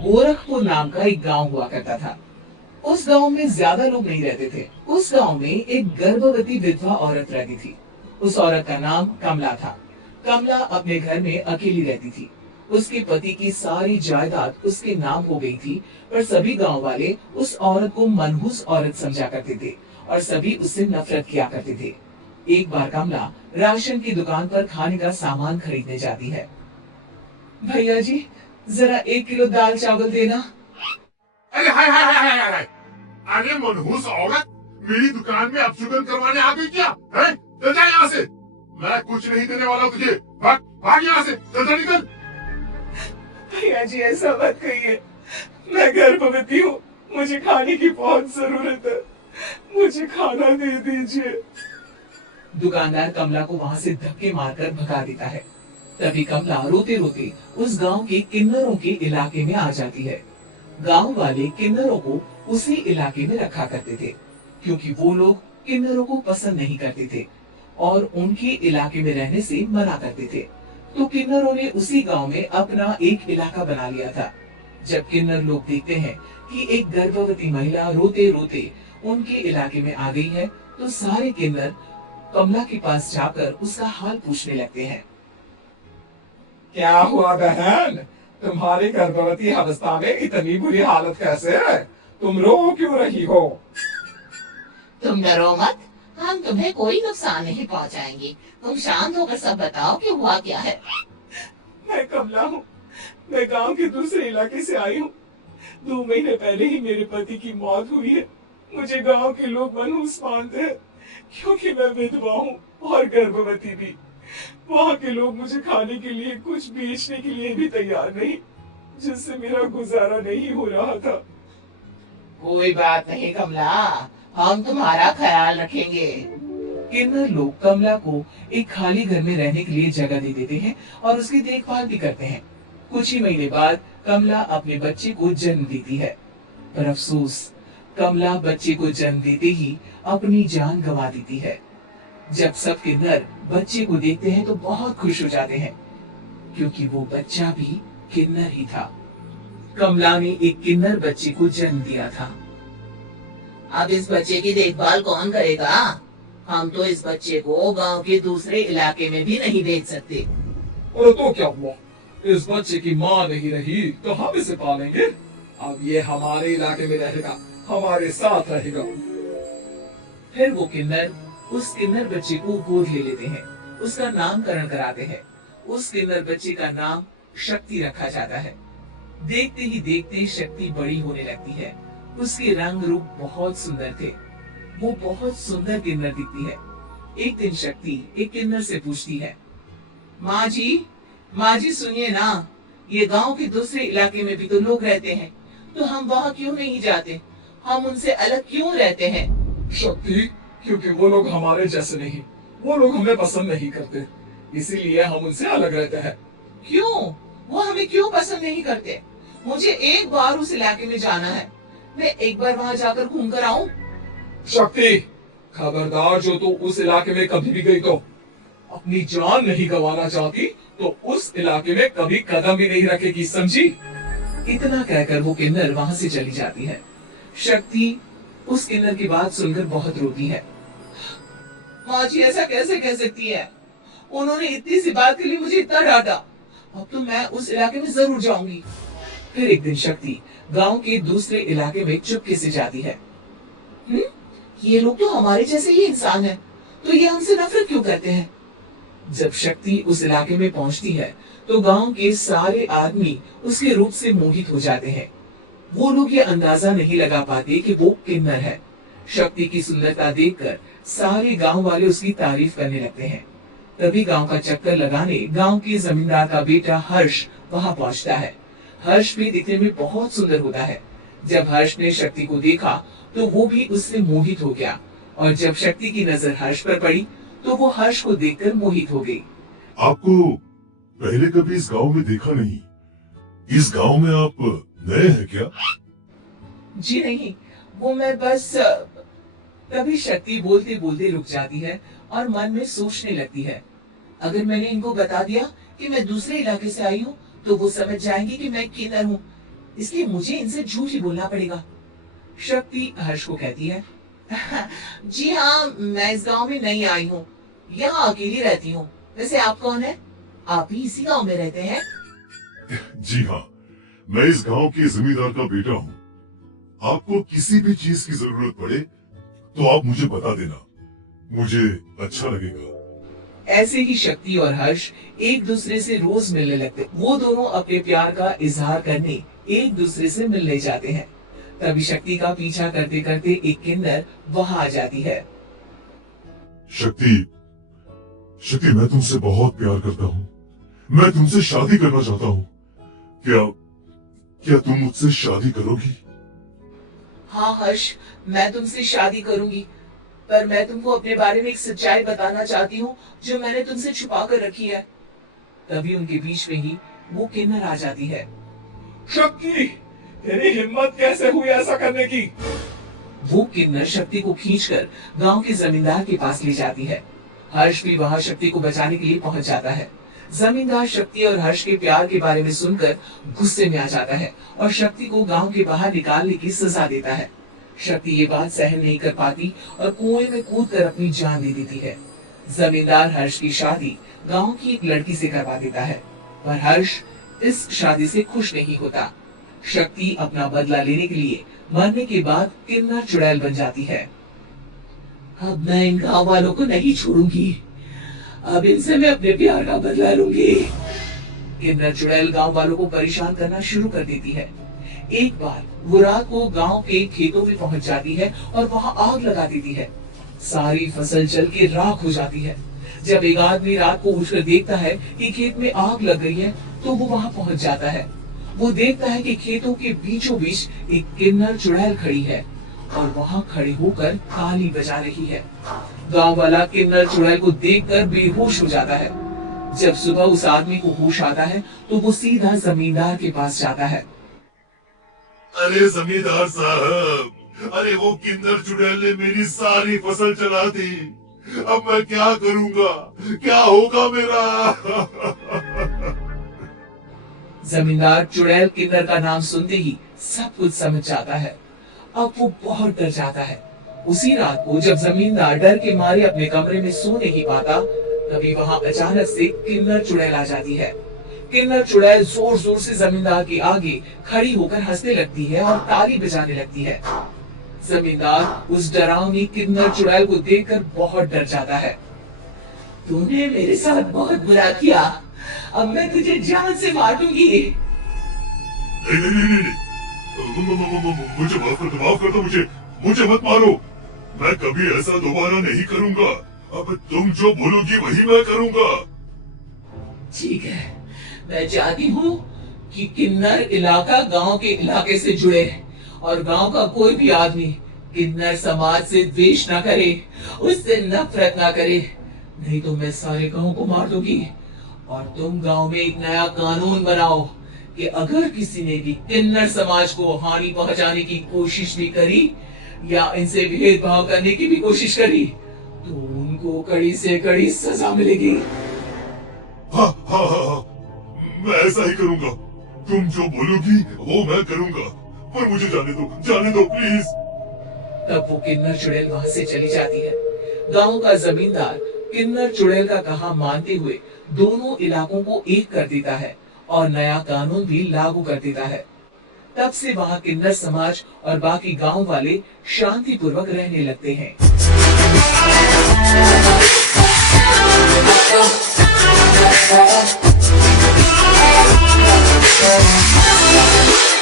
गोरखपुर नाम का एक गांव हुआ करता था। उस गांव में ज्यादा लोग नहीं रहते थे। उस गांव में एक गर्भवती विधवा औरत रहती थी। उस औरत का नाम कमला था। कमला अपने घर में अकेली रहती थी। उसके पति की सारी जायदाद उसके नाम हो गई थी, पर सभी गांव वाले उस औरत को मनहूस औरत समझा करते थे और सभी उससे नफरत किया करते थे। एक बार कमला राशन की दुकान पर खाने का सामान खरीदने जाती है। भैया जी, जरा 1 किलो दाल चावल देना। अरे हाय हाय हाय हाय हाय! अरे मनहूस औरत, मेरी दुकान में अपशगुन करवाने आ गई क्या? है? चल जा यहाँ से। मैं कुछ नहीं देने वाला तुझे। भाग भाग यहाँ से, चल जा निकल। भैया जी, ऐसा मत कहिए। मैं गर्भवती हूँ, मुझे खाने की बहुत जरूरत है। मुझे खाना दे दीजिए। दुकानदार कमला को वहाँ से धक्के मारकर भगा देता है। तभी कमला रोते रोते उस गांव के किन्नरों के इलाके में आ जाती है। गांव वाले किन्नरों को उसी इलाके में रखा करते थे, क्योंकि वो लोग किन्नरों को पसंद नहीं करते थे और उनके इलाके में रहने से मना करते थे। तो किन्नरों ने उसी गांव में अपना एक इलाका बना लिया था। जब किन्नर लोग देखते हैं कि एक गर्भवती महिला रोते रोते उनके इलाके में आ गई है, तो सारे किन्नर कमला के पास जाकर उसका हाल पूछने लगते हैं। क्या हुआ बहन? तुम्हारी गर्भवती अवस्था में इतनी बुरी हालत कैसे है? तुम रो क्यों रही हो? तुम डरो मत, हम तुम्हें कोई नुकसान नहीं पहुंचाएंगे। तुम शांत होकर सब बताओ कि हुआ क्या है। मैं कमला हूँ। मैं गांव के दूसरे इलाके से आई हूँ। 2 महीने पहले ही मेरे पति की मौत हुई है। मुझे गांव के लोग मनहूस मानते हैं, क्योंकि मैं विधवा हूँ और गर्भवती भी। वहाँ के लोग मुझे खाने के लिए कुछ बेचने के लिए भी तैयार नहीं, जिससे मेरा गुजारा नहीं हो रहा था। कोई बात नहीं कमला, हम तुम्हारा ख्याल रखेंगे। किन्नर लोग कमला को एक खाली घर में रहने के लिए जगह दे देते हैं और उसकी देखभाल भी करते हैं। कुछ ही महीने बाद कमला अपने बच्चे को जन्म देती है, पर अफसोस, कमला बच्चे को जन्म देते ही अपनी जान गंवा देती है। जब सब किन्नर बच्चे को देखते हैं तो बहुत खुश हो जाते हैं, क्योंकि वो बच्चा भी किन्नर ही था। कमला ने एक किन्नर बच्चे को जन्म दिया था। अब इस बच्चे की देखभाल कौन करेगा? हम तो इस बच्चे को गांव के दूसरे इलाके में भी नहीं भेज सकते। और तो क्या हुआ? इस बच्चे की माँ नहीं रही तो हम इसे पालेंगे। अब ये हमारे इलाके में रहेगा, हमारे साथ रहेगा। फिर वो किन्नर उस किन्नर बच्चे को गोद ले लेते हैं, उसका नामकरण कराते हैं। उस किन्नर बच्चे का नाम शक्ति रखा जाता है। देखते ही देखते शक्ति बड़ी होने लगती है। उसके रंग रूप बहुत सुंदर थे। वो बहुत सुंदर किन्नर दिखती है। एक दिन शक्ति एक किन्नर से पूछती है, माँ जी सुनिए ना, ये गांव के दूसरे इलाके में भी तो लोग रहते हैं, तो हम वहाँ क्यों नहीं जाते? हम उनसे अलग क्यों रहते हैं? शक्ति, क्योंकि वो लोग हमारे जैसे नहीं, वो लोग हमें पसंद नहीं करते, इसीलिए हम उनसे अलग रहते हैं। क्यों? वो हमें क्यों पसंद नहीं करते? मुझे एक बार उस इलाके में जाना है, मैं एक बार वहाँ जाकर घूम कर आऊं। शक्ति, खबरदार, जो तू उस इलाके में कभी भी गई तो अपनी जान नहीं गंवाना चाहती तो उस इलाके में कभी कदम भी नहीं रखेगी, समझी? इतना कहकर वो किन्नर वहाँ से चली जाती है। शक्ति उस किन्नर की बात सुनकर बहुत रोती है। माँ जी, ऐसा कैसे कह सकती है? उन्होंने इतनी सी बात के लिए मुझे इतना डांटा। अब तो मैं उस इलाके में जरूर जाऊंगी। फिर एक दिन शक्ति गांव के दूसरे इलाके में चुपके से जाती है। ये लोग तो हमारे जैसे ही इंसान हैं, तो ये हमसे नफरत क्यों करते हैं? जब शक्ति उस इलाके में पहुंचती है तो गांव के सारे आदमी उसके रूप से मोहित हो जाते हैं। वो लोग ये अंदाजा नहीं लगा पाते कि वो किन्नर है। शक्ति की सुंदरता देखकर सारे गांव वाले उसकी तारीफ करने लगते हैं। तभी गांव का चक्कर लगाने गांव के जमींदार का बेटा हर्ष वहां पहुंचता है। हर्ष भी दिखने में बहुत सुंदर होता है। जब हर्ष ने शक्ति को देखा तो वो भी उससे मोहित हो गया, और जब शक्ति की नजर हर्ष पर पड़ी तो वो हर्ष को देखकर मोहित हो गई। आपको पहले कभी इस गांव में देखा नहीं। इस गांव में आप नए हैं क्या? जी नहीं, वो मैं बस। तभी शक्ति बोलते बोलते रुक जाती है और मन में सोचने लगती है, अगर मैंने इनको बता दिया कि मैं दूसरे इलाके से आई हूँ तो वो समझ जाएंगे कि मैं किन्नर हूँ, इसलिए मुझे इनसे झूठ ही बोलना पड़ेगा। शक्ति हर्ष को कहती है, जी हाँ, मैं इस गांव में नई आई हूँ, यहाँ अकेली रहती हूँ। वैसे आप कौन है? आप भी इसी गांव में रहते हैं? जी हाँ, मैं इस गांव के जमींदार का बेटा हूँ। आपको किसी भी चीज की जरूरत पड़े तो आप मुझे बता देना, मुझे अच्छा लगेगा। ऐसे ही शक्ति और हर्ष एक दूसरे से रोज मिलने लगते। वो दोनों अपने प्यार का इजहार करने एक दूसरे से मिलने जाते हैं। तभी शक्ति का पीछा करते करते एक किन्नर वहां आ जाती है। शक्ति, शक्ति, मैं तुमसे बहुत प्यार करता हूँ। मैं तुमसे शादी करना चाहता हूँ। क्या क्या तुम मुझसे शादी करोगी? हाँ हर्ष, मैं तुमसे शादी करूंगी, पर मैं तुमको अपने बारे में एक सच्चाई बताना चाहती हूँ जो मैंने तुमसे छुपा कर रखी है। तभी उनके बीच में ही वो किन्नर आ जाती है। शक्ति, तेरी हिम्मत कैसे हुई ऐसा करने की? वो किन्नर शक्ति को खींचकर गांव के जमींदार के पास ले जाती है। हर्ष भी वहां शक्ति को बचाने के लिए पहुंच जाता है। जमींदार शक्ति और हर्ष के प्यार के बारे में सुनकर गुस्से में आ जाता है और शक्ति को गांव के बाहर निकालने की सजा देता है। शक्ति ये बात सहन नहीं कर पाती और कुएं में कूदकर अपनी जान दे देती है। जमींदार हर्ष की शादी गांव की एक लड़की से करवा देता है, पर हर्ष इस शादी से खुश नहीं होता। शक्ति अपना बदला लेने के लिए मरने के बाद किन्नर चुड़ैल बन जाती है। अब मैं इन गांव वालों को नहीं छोड़ूंगी, अब इनसे मैं अपने प्यार का बदला लूंगी। किन्नर चुड़ैल गांव वालों को परेशान करना शुरू कर देती है। एक बार वो रात को गांव के खेतों में पहुंच जाती है और वहां आग लगा देती है। सारी फसल जल के राख हो जाती है। जब एक आदमी रात को उठकर देखता है कि खेत में आग लग गई है, तो वो वहां पहुंच जाता है। वो देखता है कि खेतों के बीचों बीच एक किन्नर चुड़ैल खड़ी है और वहां खड़े होकर ताली बजा रही है। गांव वाला किन्नर चुड़ैल को देखकर बेहोश हो जाता है। जब सुबह उस आदमी को होश आता है तो वो सीधा जमींदार के पास जाता है। अरे जमींदार साहब, अरे वो किन्नर चुड़ैल ने मेरी सारी फसल चला दी। अब मैं क्या करूंगा, क्या होगा मेरा? जमींदार चुड़ैल किन्नर का नाम सुनते ही सब कुछ समझ जाता है। अब वो बहुत डर जाता है। उसी रात को जब जमींदार डर के मारे अपने कमरे में सो नहीं पाता, तभी वहां अचानक से किन्नर चुड़ैल आ जाती है। किन्नर चुड़ैल जोर जोर से जमींदार के आगे खड़ी होकर हंसने लगती है और ताली बजाने लगती है। जमींदार उस डरावनी किन्नर चुड़ैल को देखकर बहुत डर जाता है। तूने मेरे साथ बहुत बुरा किया, अब मैं तुझे जान से मार दूंगी। नहीं नहीं नहीं नहीं, मुझे माफ कर दो, मुझे मत मारो। मैं कभी ऐसा दोबारा नहीं करूंगा। अब तुम जो बोलोगी वही मैं करूंगा। ठीक है, मैं चाहती हूँ कि किन्नर इलाका गांव के इलाके से जुड़े और गांव का कोई भी आदमी किन्नर समाज से द्वेष न करे, उससे नफरत न करे, नहीं तो मैं सारे गांव को मार दूंगी। और तुम गांव में एक नया कानून बनाओ कि अगर किसी ने भी किन्नर समाज को हानि पहुंचाने की कोशिश भी करी या इनसे भेदभाव करने की भी कोशिश करी, तो उनको कड़ी से कड़ी सजा मिलेगी। हाँ हाँ हाँ, मैं ऐसा ही करूंगा। तुम जो बोलोगी वो मैं करूंगा, पर मुझे जाने दो प्लीज। तब वो किन्नर चुड़ैल वहां से चली जाती है। गांव का जमींदार किन्नर चुड़ैल का कहा मानते हुए दोनों इलाकों को एक कर देता है और नया कानून भी लागू कर देता है। तब से वहां किन्नर समाज और बाकी गांव वाले शांतिपूर्वक रहने लगते हैं।